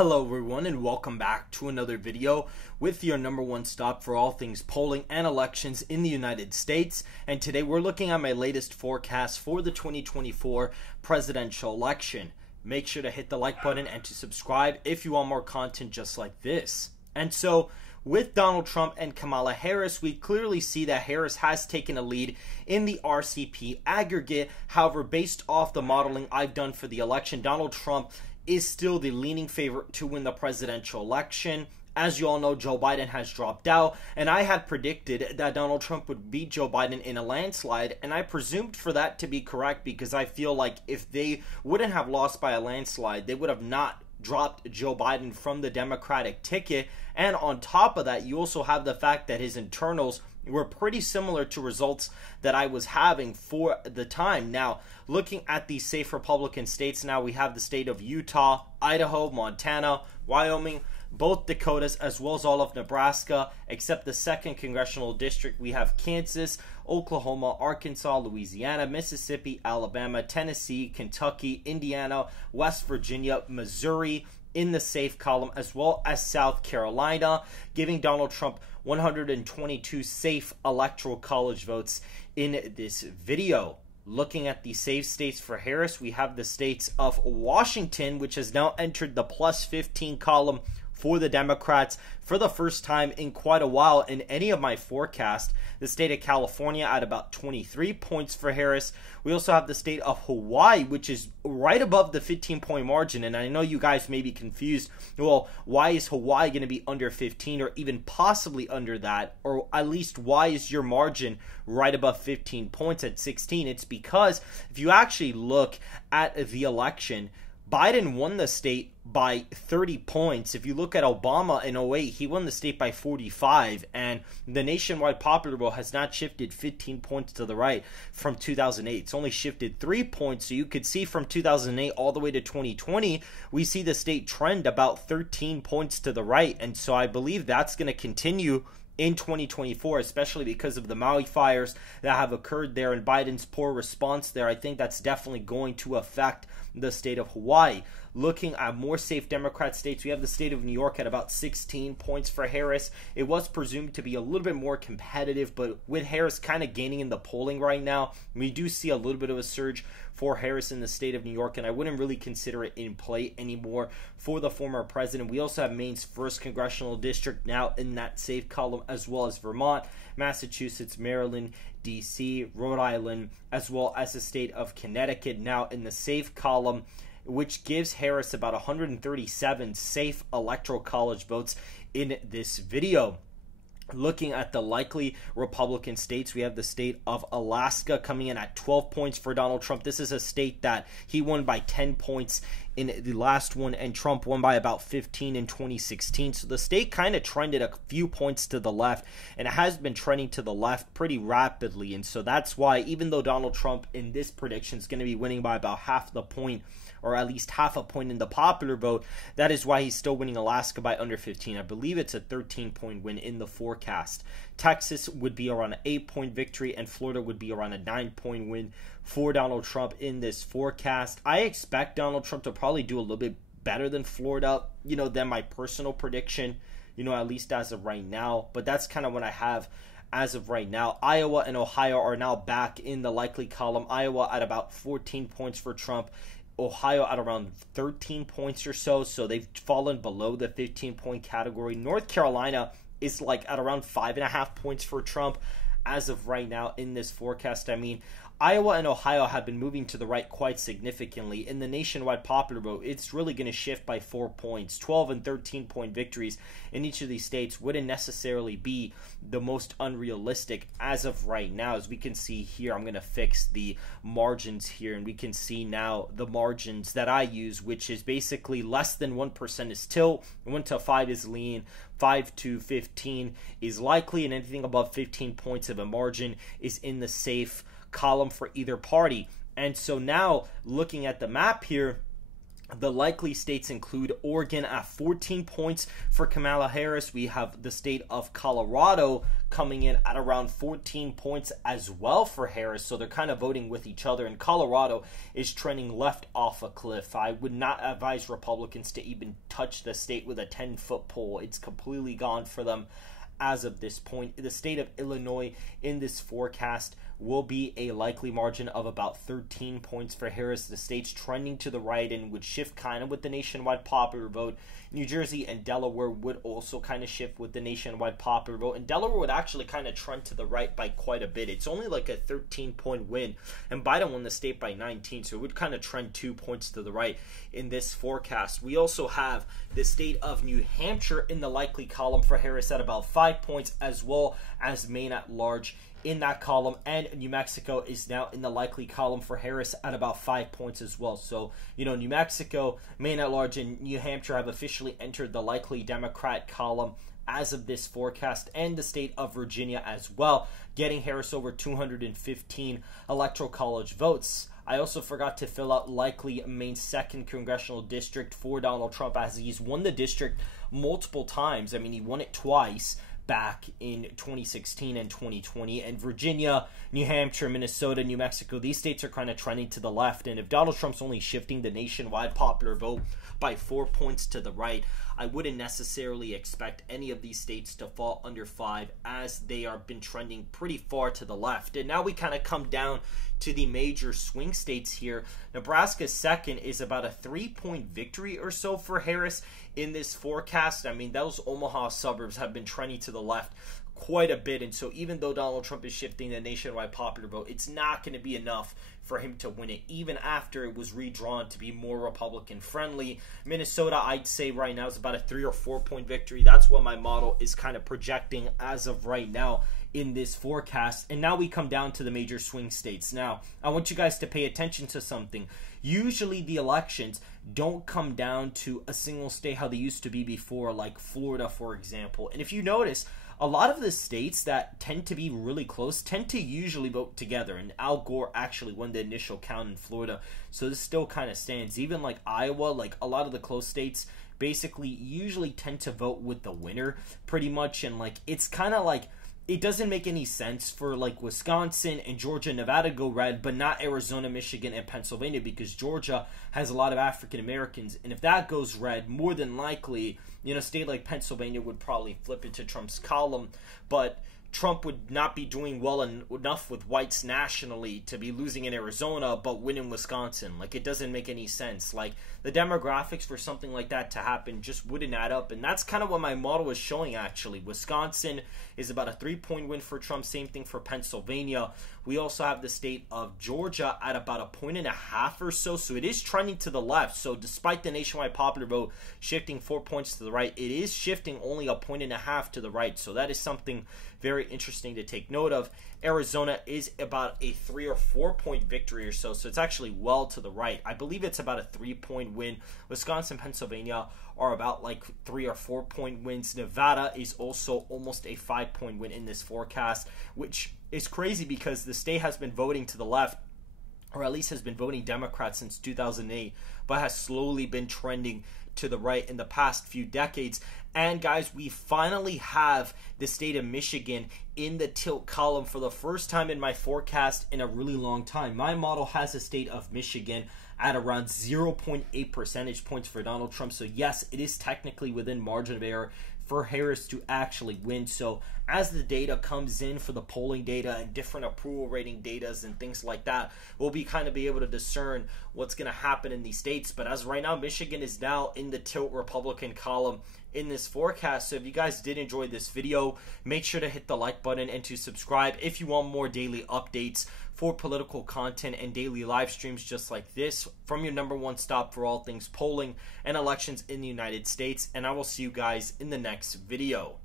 Hello everyone and welcome back to another video with your number one stop for all things polling and elections in the United States. And today we're looking at my latest forecast for the 2024 presidential election. Make sure to hit the like button and to subscribe if you want more content just like this. And so with Donald Trump and Kamala Harris, we clearly see that Harris has taken a lead in the RCP aggregate. However, based off the modeling I've done for the election, Donald Trump is still the leaning favorite to win the presidential election. As you all know, Joe Biden has dropped out, and I had predicted that Donald Trump would beat Joe Biden in a landslide, and I presumed for that to be correct because I feel like if they wouldn't have lost by a landslide, they would have not dropped Joe Biden from the Democratic ticket. And on top of that, you also have the fact that his internals were pretty similar to results that I was having for the time. Now, looking at the safe Republican states, now we have the state of Utah, Idaho, Montana, Wyoming, both Dakotas, as well as all of Nebraska, except the 2nd Congressional District. We have Kansas, Oklahoma, Arkansas, Louisiana, Mississippi, Alabama, Tennessee, Kentucky, Indiana, West Virginia, Missouri in the safe column, as well as South Carolina, giving Donald Trump 122 safe electoral college votes in this video. Looking at the safe states for Harris, we have the states of Washington, which has now entered the plus 15 column for the Democrats for the first time in quite a while in any of my forecasts. The state of California at about 23 points for Harris. We also have the state of Hawaii, which is right above the 15-point margin. And I know you guys may be confused. Well, why is Hawaii going to be under 15 or even possibly under that? Or at least why is your margin right above 15 points at 16? It's because if you actually look at the election, Biden won the state by 30 points. If you look at Obama in 08, he won the state by 45, and the nationwide popular vote has not shifted 15 points to the right from 2008. It's only shifted 3 points, so you could see from 2008 all the way to 2020, we see the state trend about 13 points to the right, and so I believe that's going to continue in 2024, especially because of the Maui fires that have occurred there and Biden's poor response there. I think that's definitely going to affect the state of Hawaii. Looking at more safe Democrat states, we have the state of New York at about 16 points for Harris. It was presumed to be a little bit more competitive, but with Harris kind of gaining in the polling right now, we do see a little bit of a surge for Harris in the state of New York, and I wouldn't really consider it in play anymore for the former president. We also have Maine's 1st Congressional District now in that safe column, as well as Vermont, Massachusetts, Maryland, D.C., Rhode Island, as well as the state of Connecticut now in the safe column, which gives Harris about 137 safe electoral college votes in this video. Looking at the likely Republican states, we have the state of Alaska coming in at 12 points for Donald Trump. This is a state that he won by 10 points in the last one, and Trump won by about 15 in 2016. So the state kind of trended a few points to the left, and it has been trending to the left pretty rapidly. And so that's why, even though Donald Trump in this prediction is going to be winning by about half the point, or at least half a point in the popular vote, that is why he's still winning Alaska by under 15. I believe it's a 13-point win in the forecast. Texas would be around an 8-point victory, and Florida would be around a 9-point win for Donald Trump in this forecast. I expect Donald Trump to probably do a little bit better than Florida, than my personal prediction, at least as of right now. But that's kind of what I have as of right now. Iowa and Ohio are now back in the likely column. Iowa at about 14 points for Trump. Ohio at around 13 points or so, so they've fallen below the 15-point category. North Carolina is like at around 5.5 points for Trump as of right now in this forecast. I mean, Iowa and Ohio have been moving to the right quite significantly. In the nationwide popular vote, it's really going to shift by 4 points. 12 and 13-point victories in each of these states wouldn't necessarily be the most unrealistic as of right now. As we can see here, I'm going to fix the margins here, and we can see now the margins that I use, which is basically less than 1% is tilt, 1 to 5 is lean, 5 to 15 is likely, and anything above 15 points of a margin is in the safe column for either party. And so now looking at the map here, The likely states include Oregon at 14 points for Kamala Harris. We have the state of Colorado coming in at around 14 points as well for Harris. So they're kind of voting with each other. And Colorado is trending left off a cliff. I would not advise Republicans to even touch the state with a 10-foot pole. It's completely gone for them as of this point. The state of Illinois in this forecast will be a likely margin of about 13 points for Harris. The state's trending to the right and would shift kind of with the nationwide popular vote. New Jersey and Delaware would also kind of shift with the nationwide popular vote. And Delaware would actually kind of trend to the right by quite a bit. It's only like a 13-point win. And Biden won the state by 19, so it would kind of trend 2 points to the right in this forecast. We also have the state of New Hampshire in the likely column for Harris at about 5 points, as well as Maine at large in that column, and New Mexico is now in the likely column for Harris at about 5 points as well. So, New Mexico, Maine at large, and New Hampshire have officially entered the likely Democrat column as of this forecast, and the state of Virginia as well, getting Harris over 215 electoral college votes. I also forgot to fill out likely Maine's 2nd congressional district for Donald Trump, as he's won the district multiple times. I mean, he won it twice back in 2016 and 2020, and Virginia, New Hampshire, Minnesota, New Mexico, these states are kind of trending to the left. And if Donald Trump's only shifting the nationwide popular vote by 4 points to the right, I wouldn't necessarily expect any of these states to fall under 5, as they are been trending pretty far to the left. And now we kind of come down to the major swing states here. Nebraska's 2nd is about a 3-point victory or so for Harris in this forecast. I mean, those Omaha suburbs have been trending to the left quite a bit, and so even though Donald Trump is shifting the nationwide popular vote, it's not going to be enough for him to win it, even after it was redrawn to be more Republican friendly. Minnesota, I'd say right now, is about a 3 or 4 point victory. That's what my model is kind of projecting as of right now in this forecast. And now we come down to the major swing states. Now, I want you guys to pay attention to something. Usually the elections don't come down to a single state how they used to be before, like Florida, for example. And if you notice, a lot of the states that tend to be really close tend to usually vote together. And Al Gore actually won the initial count in Florida, so this still kind of stands. Even like Iowa, like a lot of the close states basically usually tend to vote with the winner pretty much. And like it's kind of like, it doesn't make any sense for like Wisconsin and Georgia, Nevada go red, but not Arizona, Michigan, and Pennsylvania, because Georgia has a lot of African Americans. And if that goes red, more than likely, a state like Pennsylvania would probably flip into Trump's column. But Trump would not be doing well enough with whites nationally to be losing in Arizona but winning Wisconsin. Like, it doesn't make any sense. Like, the demographics for something like that to happen just wouldn't add up. And that's kind of what my model is showing, actually. Wisconsin is about a 3-point win for Trump. Same thing for Pennsylvania. We also have the state of Georgia at about 1.5 or so. So it is trending to the left. So despite the nationwide popular vote shifting 4 points to the right, it is shifting only 1.5 to the right. So that is something very interesting to take note of. Arizona is about a 3 or 4 point victory or so. So it's actually well to the right. I believe it's about a 3-point win. Wisconsin, Pennsylvania are about like 3 or 4 point wins. Nevada is also almost a 5-point win in this forecast, which is crazy because the state has been voting to the left, or at least has been voting Democrat since 2008, but has slowly been trending to the right in the past few decades. And guys, we finally have the state of Michigan in the tilt column for the first time in my forecast in a really long time. My model has the state of Michigan at around 0.8 percentage points for Donald Trump. So yes, it is technically within margin of error for Harris to actually win. So as the data comes in for the polling data and different approval rating data and things like that, we'll be able to discern what's going to happen in these states. But as of right now, Michigan is now in the tilt Republican column in this forecast. So if you guys did enjoy this video, make sure to hit the like button and to subscribe if you want more daily updates for political content and daily live streams just like this from your #1 stop for all things polling and elections in the United States. And I will see you guys in the next video.